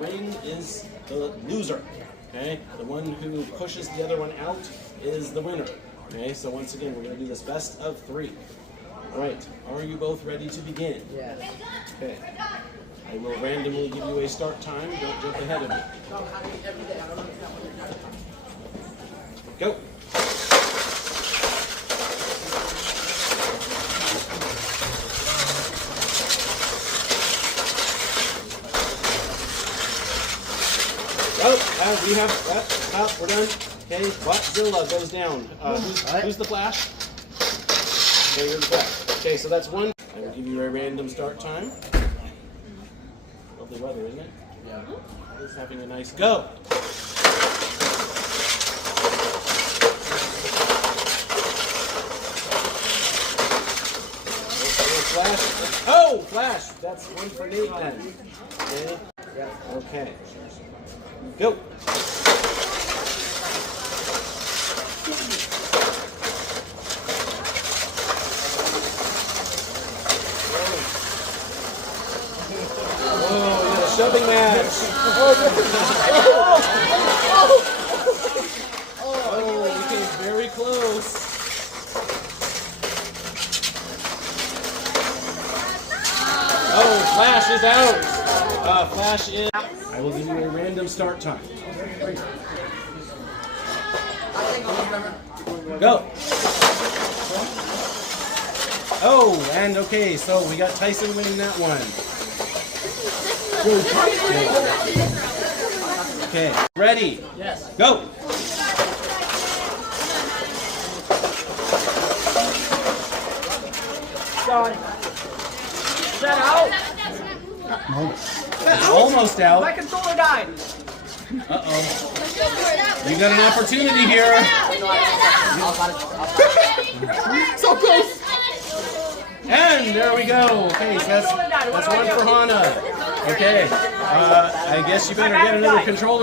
Rain is the loser. Okay, the one who pushes the other one out is the winner. Okay, so once again, we're going to do this best of 3. All right, are you both ready to begin? Yes. Okay. I will randomly give you a start time. Don't jump ahead of me. Go. Oh, we have that. We're done. Okay, Watzilla goes down. Who's the Flash? Okay, you're the Flash. Okay, so that's 1. I will give you a random start time. Lovely weather, isn't it? Yeah. It's having a nice go. Flash. Oh, Flash. That's 1 for Nate then. Okay. Yeah. Okay. Go. Whoa, you got a shoving match. Oh, you came very close. Oh, Flash is out. Flash in. I will give you a random start time. Go. Oh, and okay, so we got Tyson winning that one. Okay, ready? Yes. Go. Done. Is that out? It's almost out. My controller died. Uh-oh. You got an opportunity here. So close. And there we go. Okay, so that's 1 for Hana. Okay, I guess you better get another controller.